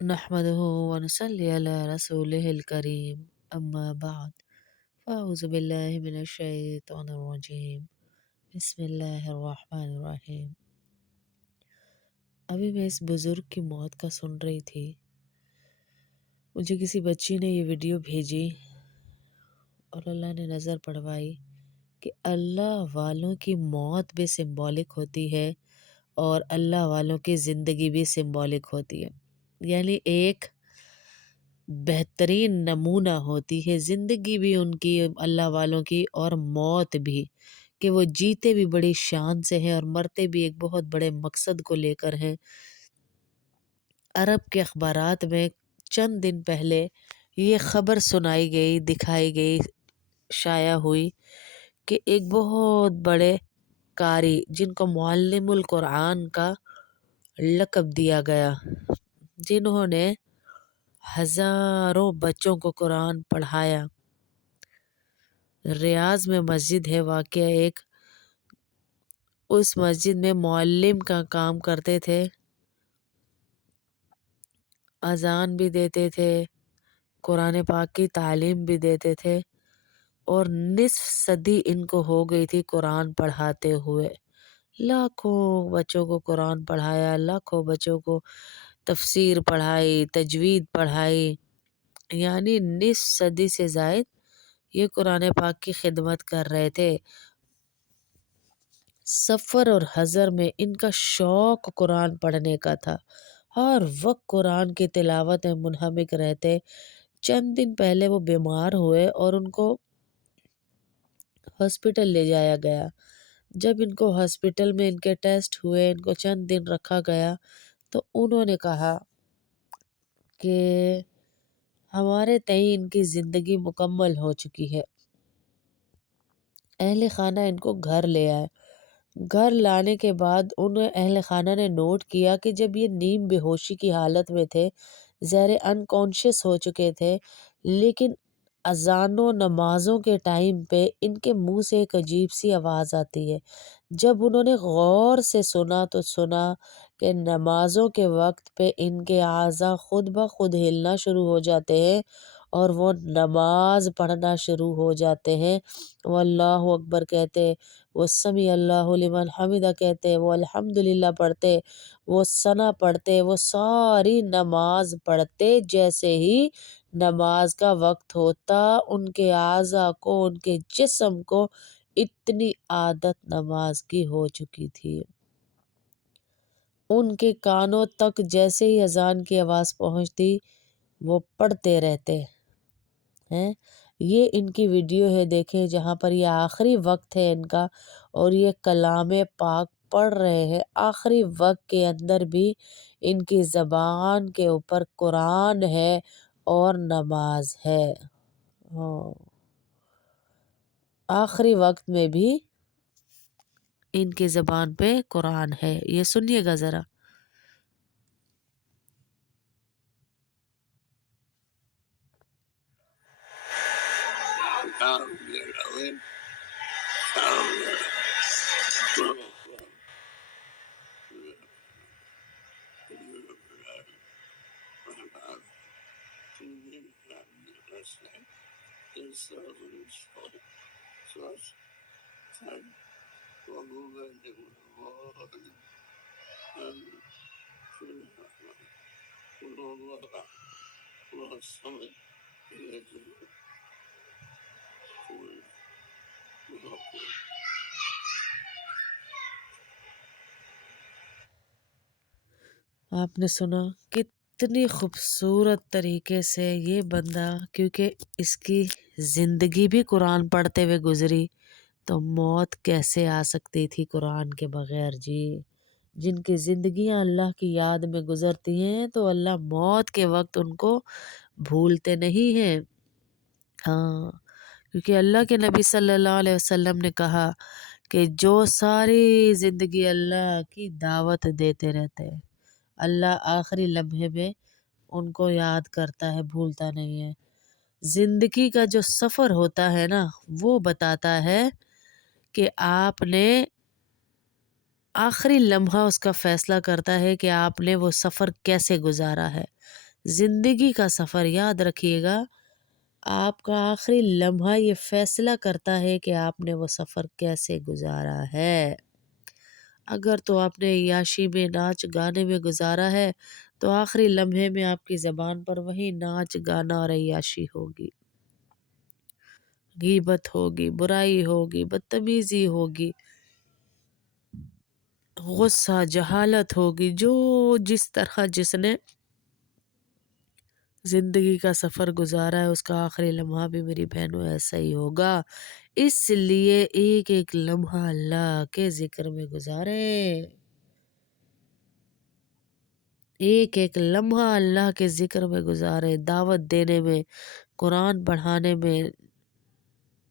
نحمده ونصلي على رسوله الكريم اما بعد فاعوذ باللہ من الشیطان الرجیم بسم اللہ الرحمن الرحیم۔ ابھی میں اس بزرگ کی موت کا سن رہی تھی، مجھے کسی بچی نے یہ ویڈیو بھیجی اور اللہ نے نظر پڑوائی کہ اللہ والوں کی موت بھی سمبولک ہوتی ہے اور اللہ والوں کی زندگی بھی سمبولک ہوتی ہے، یعنی ایک بہترین نمونہ ہوتی ہے زندگی بھی ان کی اللہ والوں کی اور موت بھی، کہ وہ جیتے بھی بڑی شان سے ہیں اور مرتے بھی ایک بہت بڑے مقصد کو لے کر ہیں۔ عرب کے اخبارات میں چند دن پہلے یہ خبر سنائی گئی، دکھائی گئی، شائع ہوئی کہ ایک بہت بڑے قاری جن کو معلم القرآن کا لقب دیا گیا، جنہوں نے ہزاروں بچوں کو قرآن پڑھایا، ریاض میں مسجد ہے واقع ایک، اس مسجد میں معلم کا کام کرتے تھے، اذان بھی دیتے تھے، قرآن پاک کی تعلیم بھی دیتے تھے، اور نصف صدی ان کو ہو گئی تھی قرآن پڑھاتے ہوئے۔ لاکھوں بچوں کو قرآن پڑھایا، لاکھوں بچوں کو تفسیر پڑھائی، تجوید پڑھائی، یعنی نصف صدی سے زائد یہ قرآن پاک کی خدمت کر رہے تھے۔ سفر اور حضر میں ان کا شوق قرآن پڑھنے کا تھا، ہر وقت قرآن کی تلاوت میں منہمک رہتے۔ چند دن پہلے وہ بیمار ہوئے اور ان کو ہاسپٹل لے جایا گیا۔ جب ان کو ہاسپٹل میں ان کے ٹیسٹ ہوئے، ان کو چند دن رکھا گیا تو انہوں نے کہا کہ ہمارے تئیں ان کی زندگی مکمل ہو چکی ہے۔ اہل خانہ ان کو گھر لے آئے۔ گھر لانے کے بعد انہیں اہل خانہ نے نوٹ کیا کہ جب یہ نیم بے ہوشی کی حالت میں تھے، زیر انکانشیس ہو چکے تھے، لیکن اذانوں نمازوں کے ٹائم پہ ان کے منہ سے ایک عجیب سی آواز آتی ہے۔ جب انہوں نے غور سے سنا تو سنا کہ نمازوں کے وقت پہ ان کے اعضاء خود بخود ہلنا شروع ہو جاتے ہیں اور وہ نماز پڑھنا شروع ہو جاتے ہیں، وہ اللہ اکبر کہتے، وہ سمیع اللہ لمن حمدہ کہتے، وہ الحمدللہ پڑھتے، وہ ثنا پڑھتے، وہ ساری نماز پڑھتے۔ جیسے ہی نماز کا وقت ہوتا، ان کے اعضاء کو، ان کے جسم کو اتنی عادت نماز کی ہو چکی تھی، ان کے کانوں تک جیسے ہی اذان کی آواز پہنچتی وہ پڑھتے رہتے ہیں۔ یہ ان کی ویڈیو ہے، دیکھیں، جہاں پر یہ آخری وقت ہے ان کا اور یہ کلام پاک پڑھ رہے ہیں۔ آخری وقت کے اندر بھی ان کی زبان کے اوپر قرآن ہے اور نماز ہے۔ آخری وقت میں بھی ان کی زبان پہ قرآن ہے، یہ سنیے گا ذرا۔ آپ نے سنا کتنی خوبصورت طریقے سے یہ بندہ، کیونکہ اس کی زندگی بھی قرآن پڑھتے ہوئے گزری، تو موت کیسے آ سکتی تھی قرآن کے بغیر؟ جی، جن کی زندگیاں اللہ کی یاد میں گزرتی ہیں تو اللہ موت کے وقت ان کو بھولتے نہیں ہیں۔ ہاں، کیونکہ اللہ کے نبی صلی اللہ علیہ وسلم نے کہا کہ جو ساری زندگی اللہ کی دعوت دیتے رہتے ہیں، اللہ آخری لمحے میں ان کو یاد کرتا ہے، بھولتا نہیں ہے۔ زندگی کا جو سفر ہوتا ہے نا، وہ بتاتا ہے کہ آپ نے آخری لمحہ اس کا فیصلہ کرتا ہے کہ آپ نے وہ سفر کیسے گزارا ہے۔ زندگی کا سفر یاد رکھیے گا، آپ کا آخری لمحہ یہ فیصلہ کرتا ہے کہ آپ نے وہ سفر کیسے گزارا ہے۔ اگر تو آپ نے عیاشی میں، ناچ گانے میں گزارا ہے تو آخری لمحے میں آپ کی زبان پر وہی ناچ گانا اور عیاشی ہوگی، غیبت ہوگی، برائی ہوگی، بدتمیزی ہوگی، غصہ، جہالت ہوگی۔ جو جس طرح جس نے زندگی کا سفر گزارا ہے اس کا آخری لمحہ بھی میری بہنوں ایسا ہی ہوگا۔ اس لیے ایک ایک لمحہ اللہ کے ذکر میں گزاریں، ایک ایک لمحہ اللہ کے ذکر میں گزارے، دعوت دینے میں، قرآن پڑھانے میں،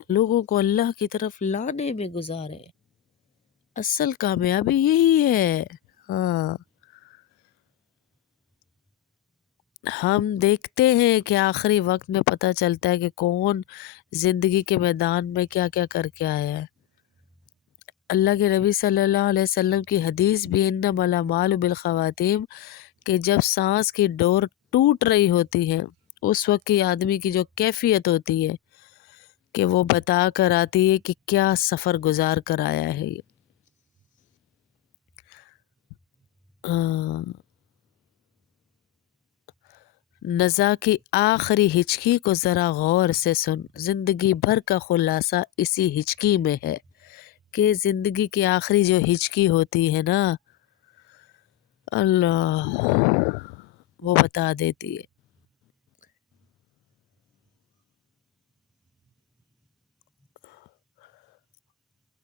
لوگوں کو اللہ کی طرف لانے میں گزارے۔ اصل کامیابی یہی ہے۔ ہاں، ہم دیکھتے ہیں کہ آخری وقت میں پتہ چلتا ہے کہ کون زندگی کے میدان میں کیا کیا کر کے آیا ہے۔ اللہ کے نبی صلی اللہ علیہ وسلم کی حدیث بھی انما الاعمال بالخواتیم، کہ جب سانس کی ڈور ٹوٹ رہی ہوتی ہے اس وقت کی آدمی کی جو کیفیت ہوتی ہے کہ وہ بتا کر آتی ہے کہ کیا سفر گزار کر آیا ہے یہ۔ نزا کی آخری ہچکی کو ذرا غور سے سن، زندگی بھر کا خلاصہ اسی ہچکی میں ہے، کہ زندگی کی آخری جو ہچکی ہوتی ہے نا، اللہ وہ بتا دیتی ہے۔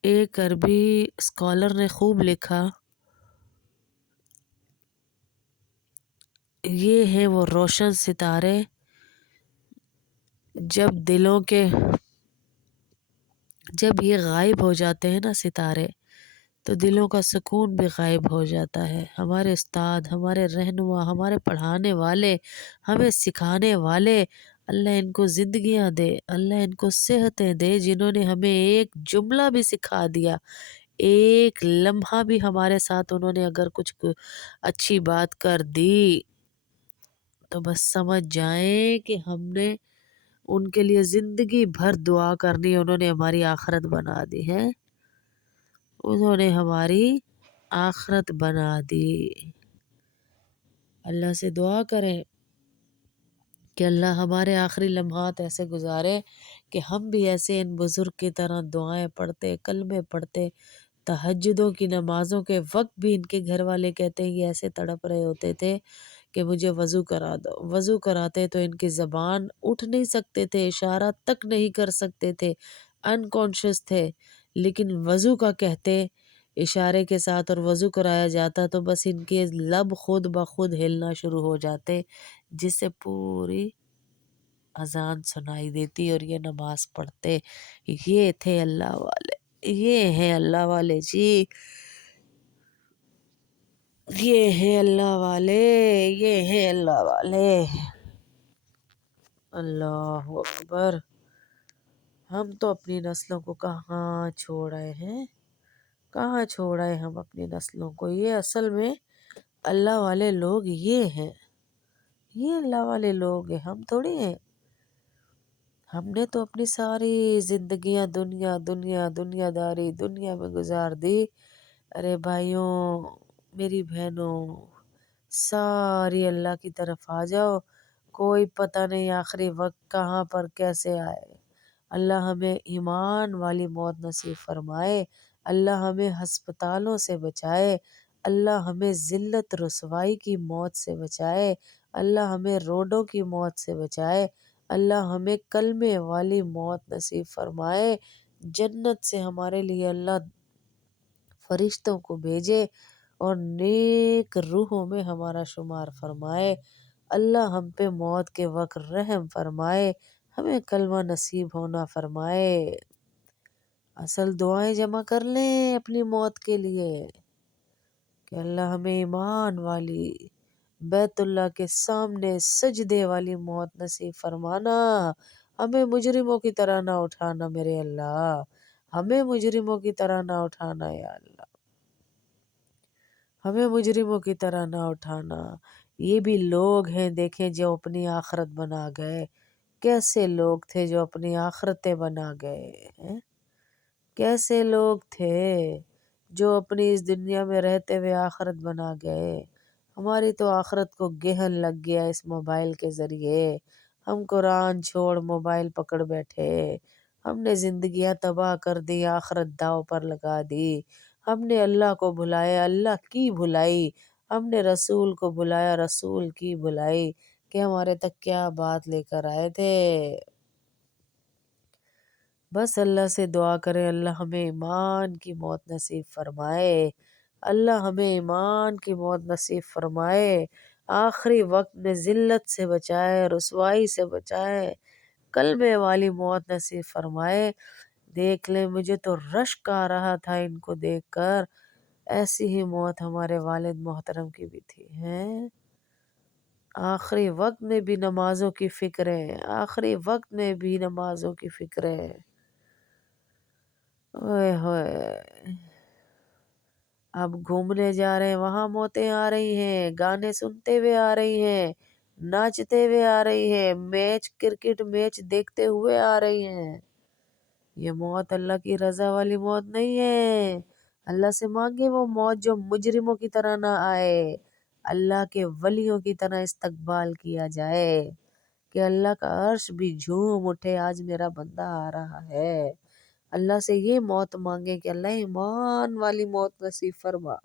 ایک عربی اسکالر نے خوب لکھا، یہ ہیں وہ روشن ستارے جب یہ غائب ہو جاتے ہیں نا ستارے، تو دلوں کا سکون بھی غائب ہو جاتا ہے۔ ہمارے استاد، ہمارے رہنما، ہمارے پڑھانے والے، ہمیں سکھانے والے، اللہ ان کو زندگیاں دے، اللہ ان کو صحتیں دے، جنہوں نے ہمیں ایک جملہ بھی سکھا دیا، ایک لمحہ بھی ہمارے ساتھ انہوں نے اگر کچھ اچھی بات کر دی تو بس سمجھ جائیں کہ ہم نے ان کے لیے زندگی بھر دعا کرنی، انہوں نے ہماری آخرت بنا دی ہے، انہوں نے ہماری آخرت بنا دی۔ اللہ سے دعا کریں کہ اللہ ہمارے آخری لمحات ایسے گزارے کہ ہم بھی ایسے ان بزرگ کی طرح دعائیں پڑھتے، کلمے پڑھتے، تہجدوں کی نمازوں کے وقت بھی ان کے گھر والے کہتے ہیں یہ ایسے تڑپ رہے ہوتے تھے کہ مجھے وضو کرا دو، وضو کراتے تو ان کی زبان اٹھ نہیں سکتے تھے، اشارہ تک نہیں کر سکتے تھے، انکانشیس تھے، لیکن وضو کا کہتے اشارے کے ساتھ اور وضو کرایا جاتا تو بس ان کے لب خود بخود ہلنا شروع ہو جاتے، جس سے پوری اذان سنائی دیتی اور یہ نماز پڑھتے۔ یہ تھے اللہ والے، یہ ہیں اللہ والے جی، یہ ہیں اللہ والے، یہ ہیں اللہ والے۔ اللہ اکبر۔ ہم تو اپنی نسلوں کو کہاں چھوڑ آئے ہیں، کہاں چھوڑ آئے ہم اپنی نسلوں کو۔ یہ اصل میں اللہ والے لوگ یہ ہیں، یہ اللہ والے لوگ ہیں، ہم تھوڑی ہیں۔ ہم نے تو اپنی ساری زندگیاں دنیا داری دنیا میں گزار دی۔ ارے بھائیوں، میری بہنوں، ساری اللہ کی طرف آ جاؤ، کوئی پتہ نہیں آخری وقت کہاں پر کیسے آئے۔ اللہ ہمیں ایمان والی موت نصیب فرمائے، اللہ ہمیں ہسپتالوں سے بچائے، اللہ ہمیں ذلت رسوائی کی موت سے بچائے، اللہ ہمیں روڈوں کی موت سے بچائے، اللہ ہمیں کلمے والی موت نصیب فرمائے، جنت سے ہمارے لیے اللہ فرشتوں کو بھیجے اور نیک روحوں میں ہمارا شمار فرمائے، اللہ ہم پہ موت کے وقت رحم فرمائے، ہمیں کلمہ نصیب ہونا فرمائے۔ اصل دعائیں جمع کر لیں اپنی موت کے لیے کہ اللہ ہمیں ایمان والی، بیت اللہ کے سامنے سجدے والی موت نصیب فرمانا، ہمیں مجرموں کی طرح نہ اٹھانا میرے اللہ، ہمیں مجرموں کی طرح نہ اٹھانا یا اللہ، ہمیں مجرموں کی طرح نہ اٹھانا۔ یہ بھی لوگ ہیں دیکھیں جو اپنی آخرت بنا گئے. کیسے لوگ تھے جو اپنی آخرتیں بنا گئے ہیں؟ کیسے لوگ تھے جو اپنی اس دنیا میں رہتے ہوئے آخرت بنا گئے. ہماری تو آخرت کو گہن لگ گیا اس موبائل کے ذریعے. ہم قرآن چھوڑ موبائل پکڑ بیٹھے. ہم نے زندگیاں تباہ کر دی، آخرت داؤ پر لگا دی. ہم نے اللہ کو بھلایا، اللہ کی بھلائی. ہم نے رسول کو بلایا، رسول کی بھلائی. کہ ہمارے تک کیا بات لے کر آئے تھے. بس اللہ سے دعا کریں اللہ ہمیں ایمان کی موت نصیب فرمائے. اللہ ہمیں ایمان کی موت نصیب فرمائے. آخری وقت میں ذلت سے بچائے، رسوائی سے بچائے، کلمے والی موت نصیب فرمائے. دیکھ لیں مجھے تو رشک آ رہا تھا ان کو دیکھ کر. ایسی ہی موت ہمارے والد محترم کی بھی تھی ہیں. آخری وقت میں بھی نمازوں کی فکریں، آخری وقت میں بھی نمازوں کی فکریں. اوئے ہوئے. اب گھومنے جا رہے ہیں وہاں موتیں آ رہی ہیں، گانے سنتے ہوئے آ رہی ہیں، ناچتے ہوئے آ رہی ہیں، میچ کرکٹ میچ دیکھتے ہوئے آ رہی ہیں. یہ موت اللہ کی رضا والی موت نہیں ہے. اللہ سے مانگے وہ موت جو مجرموں کی طرح نہ آئے، اللہ کے ولیوں کی طرح استقبال کیا جائے کہ اللہ کا عرش بھی جھوم اٹھے آج میرا بندہ آ رہا ہے. اللہ سے یہ موت مانگے کہ اللہ ایمان والی موت نصیب فرما.